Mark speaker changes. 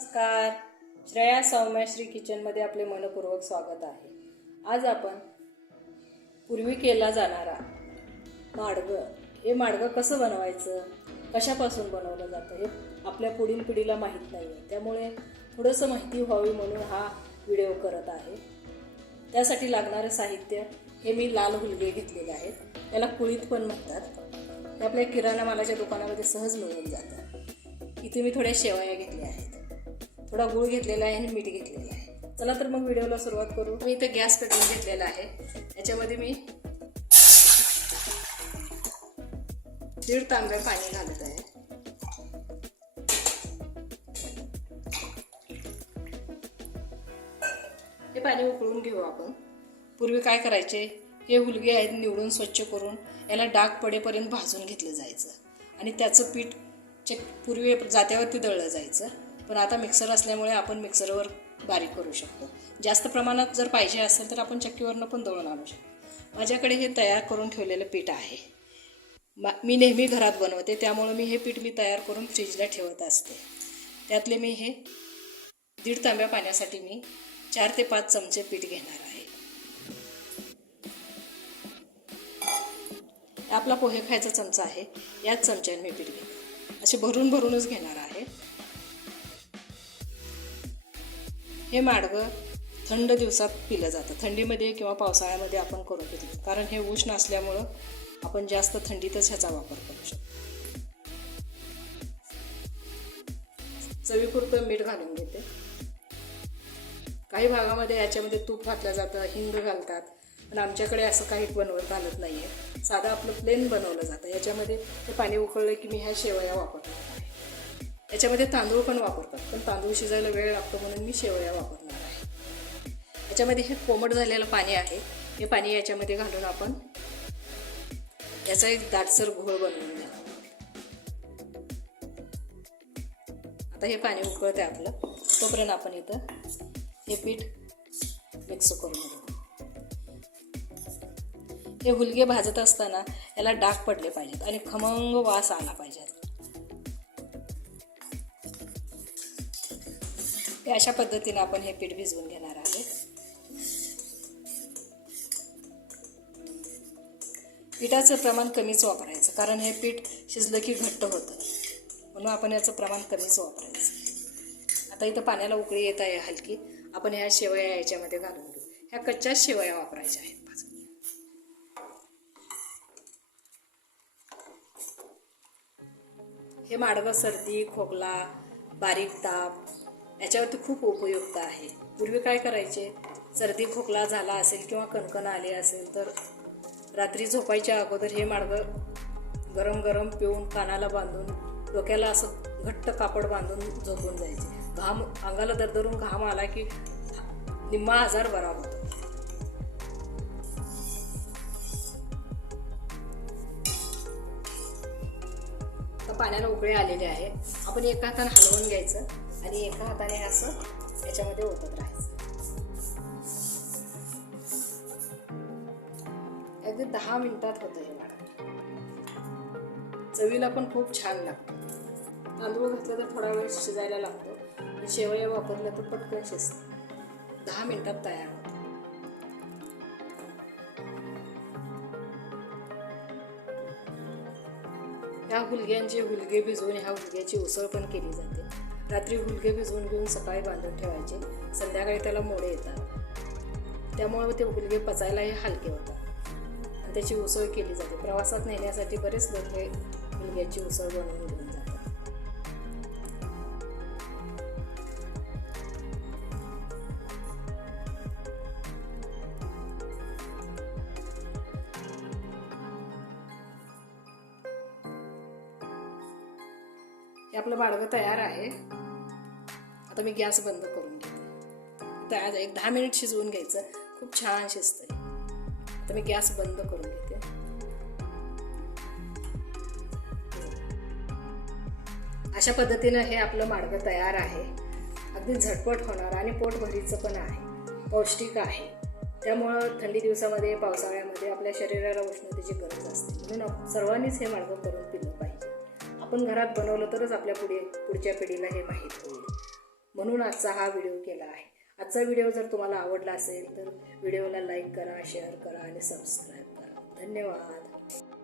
Speaker 1: नमस्कार. श्रेया सौम्याश्री किचनमध्ये आपले मनपूर्वक स्वागत आहे. आज आपण पूर्वी केला जाणारा माडगं. हे माडगं कसं बनवायचं? कशापासून बनवलं जातं? हे आपल्या पुढील पिढीला माहीत नाही आहे त्यामुळे थोडंसं माहिती व्हावी म्हणून हा व्हिडिओ करत आहे. त्यासाठी लागणारं साहित्य हे मी लाल हुलगे घेतलेले आहेत. त्याला कुळीत पण म्हणतात. हे आपल्या किराणा मालाच्या दुकानामध्ये सहज मिळून जातं. इथे मी थोड्या शेवया घेतल्या आहेत. थोडा गूळ घेतलेला आहे आणि मीठ घेतलेलं आहे. चला तर मग व्हिडिओला सुरुवात करू. मी इथे गॅस पेटवून घेतलेला आहे. याच्यामध्ये मी दीड तांब्या पाणी घालत आहे. हे पाणी उकळून घेऊ आपण. पूर्वी काय करायचे? हे हुलगे आहेत निवडून स्वच्छ करून याला डाग पडेपर्यंत भाजून घेतलं जायचं. आणि त्याचं पीठ चे पूर्वी जात्यावरती दळलं जायचं. पण आता मिक्सर असल्यामुळे आपण मिक्सरवर बारीक करू शकतो. जास्त प्रमाणात जर पाहिजे असेल तर आपण चक्कीवरनं पण दळून आणू शकतो. माझ्याकडे हे तयार करून ठेवलेलं पीठ आहे. मा मी नेहमी घरात बनवते त्यामुळं मी हे पीठ मी तयार करून फ्रीजला ठेवत असते. त्यातले मी हे दीड तांब्या पाण्यासाठी मी चार ते पाच चमचे पीठ घेणार आहे. आपला पोहे खायचा चमचा आहे याच चमच्याने मी पीठ घेते असे भरून भरूनच घेणार आहे. हे माडगं थंड दिवसात पिलं जातं. थंडीमध्ये किंवा पावसाळ्यामध्ये आपण करून पितो. कारण हे उष्ण असल्यामुळं आपण जास्त थंडीतच ह्याचा वापर करू शकतो. चवीपुरतं मीठ घालून घेते. काही भागामध्ये याच्यामध्ये तूप घातलं जातं हिंग घालतात. पण आमच्याकडे असं काही बनवत घालत नाही आहे साधं आपलं प्लेन बनवलं जातं. याच्यामध्ये ते पाणी उकळलं की मी ह्या शेवया वापरतो. याच्यामध्ये तांदूळ पण वापरतात पण तांदूळ शिजायला वेळ लागतो म्हणून मी शेवया वापरणार आहे. याच्यामध्ये हे कोमट झालेलं पाणी आहे हे पाणी याच्यामध्ये घालून आपण याचा एक दाटसर घोळ बनवून घ्या आता हे पाणी उकळते आपलं तोपर्यंत आपण इथं हे पीठ मिक्स करून घेऊ. हे हुलगे भाजत असताना याला डाग पडले पाहिजेत आणि खमंग वास आला पाहिजे. हे अशा पद्धतीने आपण हे पीठ भिजवून घेणार आहोत. पिठाचं प्रमाण कमीच वापरायचं कारण हे पीठ शिजलं की घट्ट होतं. म्हणून आपण याचं प्रमाण कमीच वापरायचं. आता इथं पाण्याला उकळी येत आहे हलकी. आपण ह्या शेवया याच्यामध्ये घालून घेऊ. ह्या कच्च्याच शेवया वापरायच्या आहेत. हे माडगं सर्दी खोकला बारीक ताप याच्यावरती खूप उपयुक्त आहे. पूर्वी काय करायचे? सर्दी खोकला झाला असेल किंवा कणकण आली असेल तर रात्री झोपायच्या अगोदर हे माडगं गरम गरम पिऊन कानाला बांधून डोक्याला असं घट्ट कापड बांधून झोपून जायचे. घाम अंगाला दरदरून घाम आला की निम्मा आजार बरा होतो. तर पाण्याला उकळे आलेले आहे. आपण एका हाताने हलवून घ्यायचं. आणि एका हाताने असं याच्यामध्ये ओतत राहायचं. अगदी दहा मिनिटात होतं हे वाढ. चवीला पण खूप छान लागतं. तांदूळ घातलं तर थोडा वेळ शिजायला लागतो. शेवया वापरलं तर पटकन शिजतं. दहा मिनिटात तयार होतं. ह्या गुलग्यांचे गुलगे भिजवून ह्या गुलग्याची उसळ पण केली जाते. रात्री हुलगे भिजवून घेऊन सकाळी बांधून ठेवायचे. संध्याकाळी त्याला मोडे येतात. त्यामुळे ते हुलगे पचायलाही हलके होतात. आणि त्याची उसळ केली जाते. प्रवासात नेण्यासाठी बरेच लोक हे हुलग्याची उसळ बनवून घेऊन जातात. हे आपलं बाडगं तयार आहे. आता मी गॅस बंद करून घेते. तयार एक दहा मिनिट शिजवून घ्यायचं. खूप छान शिजतंय. आता मी गॅस बंद करून घेते. अशा पद्धतीनं हे आपलं माडगं तयार आहे. अगदी झटपट होणार आणि पोट भरीचं पण आहे. पौष्टिक आहे. त्यामुळं थंडी दिवसामध्ये पावसाळ्यामध्ये आपल्या शरीराला उष्णतेची गरज असते. म्हणून सर्वांनीच हे माडगं करून पिलं पाहिजे. आपण घरात बनवलं तरच आपल्या पुढे पुढच्या पिढीला हे माहीत होईल. म्हणून आजचा हा व्हिडिओ केला आहे. आजचा व्हिडिओ जर तुम्हाला आवडला असेल तर व्हिडिओला लाईक करा शेअर करा आणि सबस्क्राईब करा. धन्यवाद.